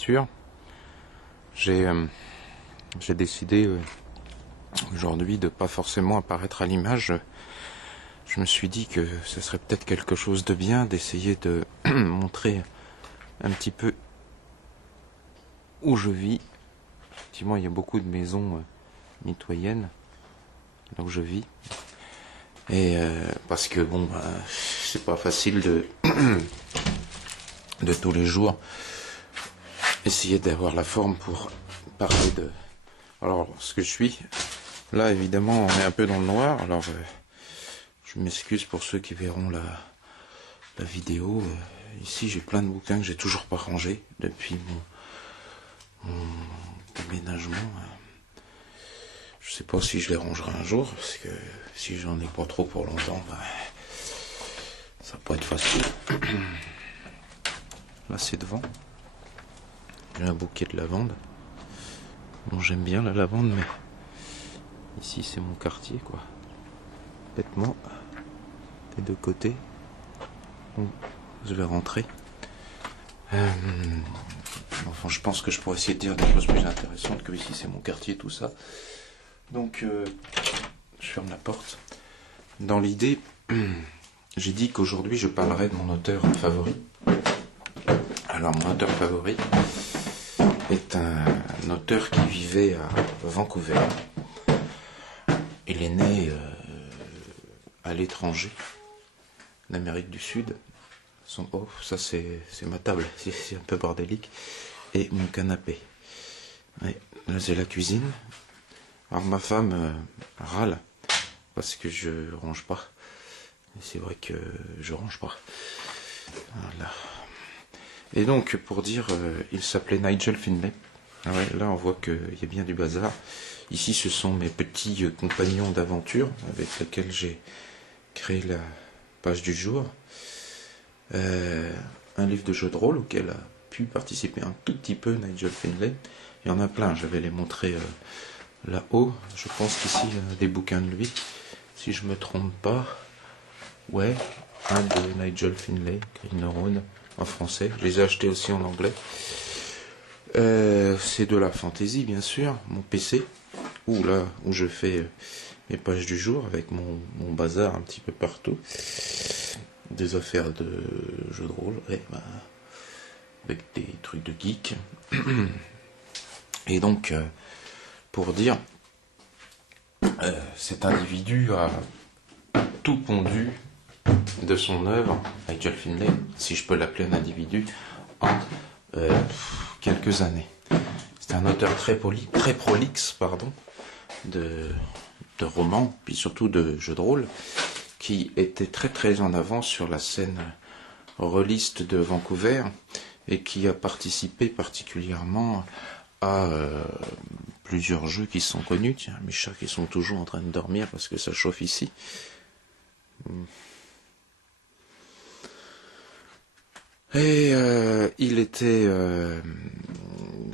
voiture. J'ai décidé aujourd'hui de pas forcément apparaître à l'image. Je me suis dit que ce serait peut-être quelque chose de bien d'essayer de montrer un petit peu où je vis. Effectivement, il y a beaucoup de maisons mitoyennes là où je vis. Et parce que bon, c'est pas facile de tous les jours essayer d'avoir la forme pour parler de. Alors, ce que je suis, là évidemment, on est un peu dans le noir. Alors, je m'excuse pour ceux qui verront la vidéo. Ici, j'ai plein de bouquins que j'ai toujours pas rangés depuis mon déménagement. Je sais pas si je les rangerai un jour, parce que si j'en ai pas trop pour longtemps, ça va pas être facile. Là, c'est devant. J'ai un bouquet de lavande. Bon, j'aime bien la lavande, mais ici, c'est mon quartier, quoi. Bêtement, des deux côtés. Bon, je vais rentrer. Enfin, je pense que je pourrais essayer de dire des choses plus intéressantes que ici, c'est mon quartier, tout ça. Donc, je ferme la porte. Dans l'idée, j'ai dit qu'aujourd'hui, je parlerai de mon auteur favori. Alors, mon auteur favori est un auteur qui vivait à Vancouver. Il est né à l'étranger, en Amérique du Sud. Oh, ça c'est ma table, c'est un peu bordélique. Et mon canapé. Ouais, là, c'est la cuisine. Alors, ma femme râle parce que je range pas. C'est vrai que je range pas. Voilà. Et donc, pour dire, il s'appelait Nigel Finlay. Ah ouais, là, on voit qu'il y a bien du bazar. Ici, ce sont mes petits compagnons d'aventure avec lesquels j'ai créé la page du jour. Un livre de jeu de rôle auquel a pu participer un tout petit peu Nigel Finlay. Il y en a plein, je vais les montrer là-haut. Je pense qu'ici, il y a des bouquins de lui. Si je me trompe pas, ouais, un de Nigel Finlay, Green Neurone, en français. Je les ai achetés aussi en anglais. C'est de la fantaisie, bien sûr. Mon PC, où je fais mes pages du jour avec mon bazar un petit peu partout. Des affaires de jeux de rôle, avec des trucs de geek. Et donc, pour dire, cet individu a tout pondu de son œuvre, Nigel Finlay, si je peux l'appeler un individu, en quelques années. C'est un auteur très prolixe, de romans, puis surtout de jeux de rôle, qui était très très en avant sur la scène rôliste de Vancouver et qui a participé particulièrement à plusieurs jeux qui sont connus. Tiens, mes chats qui sont toujours en train de dormir parce que ça chauffe ici. Et il était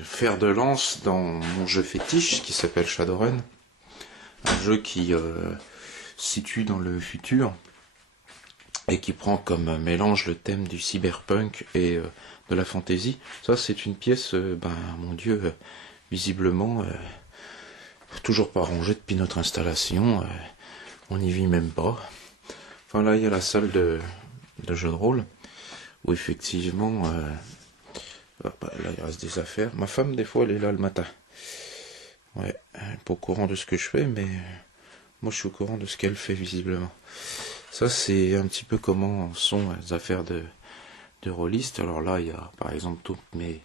fer de lance dans mon jeu fétiche qui s'appelle Shadowrun, un jeu qui situe dans le futur et qui prend comme mélange le thème du cyberpunk et de la fantasy. Ça, c'est une pièce, mon Dieu, visiblement toujours pas rangée depuis notre installation. On n'y vit même pas. Enfin là, il y a la salle de jeu de rôle où effectivement, là, il reste des affaires. Ma femme, des fois, elle est là le matin. Ouais, elle n'est pas au courant de ce que je fais, mais moi, je suis au courant de ce qu'elle fait, visiblement. Ça, c'est un petit peu comment sont les affaires de rôliste. Alors là, il y a, par exemple, tous mes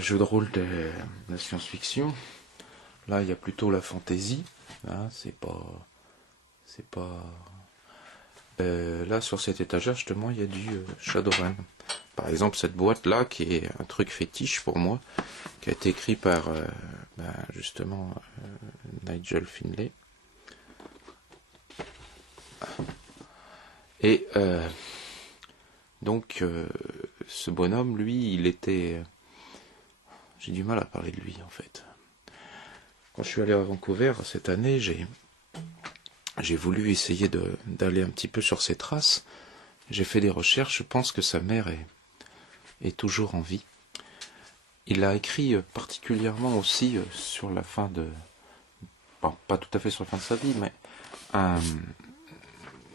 jeux de rôle de la science-fiction. Là, il y a plutôt la fantasy. Hein, c'est pas... là, sur cette étagère, justement, il y a du Shadowrun. Par exemple, cette boîte-là, qui est un truc fétiche pour moi, qui a été écrit par, justement, Nigel Finlay. Et donc, ce bonhomme, lui, il était... j'ai du mal à parler de lui, en fait. Quand je suis allé à Vancouver cette année, j'ai voulu essayer d'aller un petit peu sur ses traces. J'ai fait des recherches, je pense que sa mère est toujours en vie. il a écrit particulièrement aussi sur la fin de... Bon, pas tout à fait sur la fin de sa vie, mais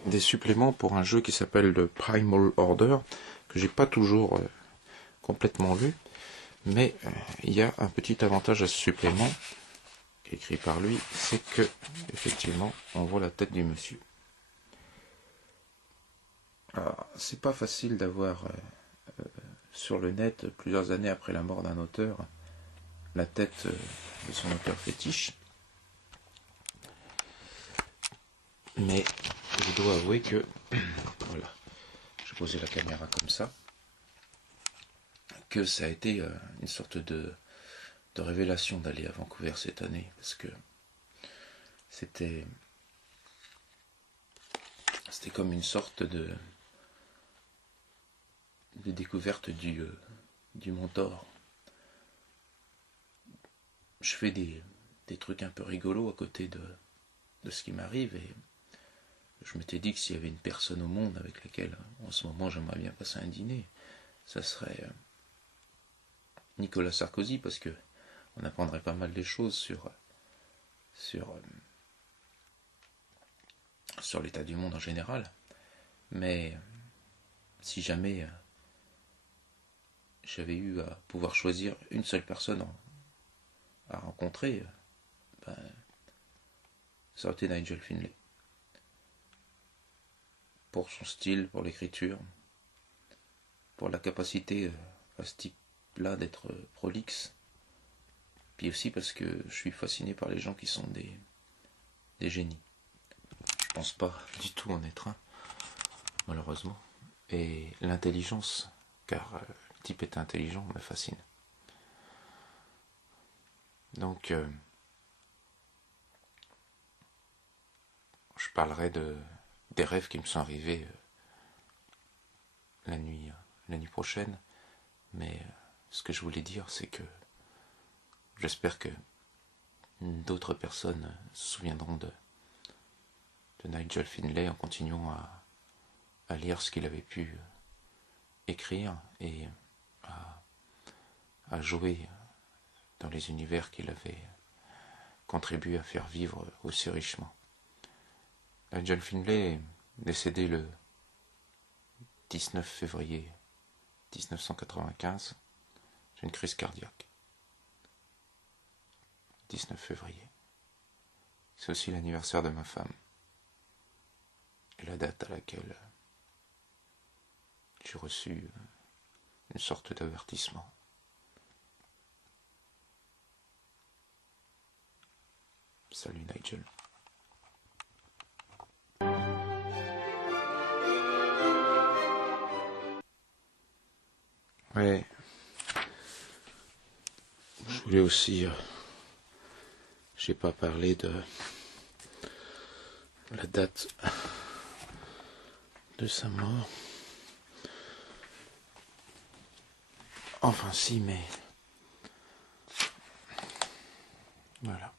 des suppléments pour un jeu qui s'appelle le Primal Order, que j'ai pas toujours complètement lu, mais il y a un petit avantage à ce supplément, écrit par lui, c'est que, effectivement, on voit la tête du monsieur. Alors, c'est pas facile d'avoir sur le net, plusieurs années après la mort d'un auteur, la tête de son auteur fétiche. Mais je dois avouer que, voilà, je posais la caméra comme ça, que ça a été une sorte de révélation d'aller à Vancouver cette année, parce que c'était comme une sorte de découverte du Mont-Or. Je fais des trucs un peu rigolos à côté de ce qui m'arrive, et je m'étais dit que s'il y avait une personne au monde avec laquelle en ce moment j'aimerais bien passer un dîner, ça serait Nicolas Sarkozy, parce que on apprendrait pas mal des choses sur l'état du monde en général. Mais si jamais j'avais eu à pouvoir choisir une seule personne à rencontrer, ben, ça aurait été Nigel Finlay. Pour son style, pour l'écriture, pour la capacité à ce type-là d'être prolixe, puis aussi parce que je suis fasciné par les gens qui sont des génies. Je pense pas du tout en être un, malheureusement. Et l'intelligence, car le type est intelligent, me fascine. Donc, je parlerai des rêves qui me sont arrivés la nuit prochaine, mais ce que je voulais dire, c'est que j'espère que d'autres personnes se souviendront de Nigel Finlay en continuant à lire ce qu'il avait pu écrire et à jouer dans les univers qu'il avait contribué à faire vivre aussi richement. Nigel Finlay est décédé le 19 février 1995 d'une crise cardiaque. 19 février. C'est aussi l'anniversaire de ma femme. Et la date à laquelle j'ai reçu une sorte d'avertissement. Salut Nigel. Ouais. Je voulais aussi... j'ai pas parlé de la date de sa mort. Enfin si, mais... Voilà.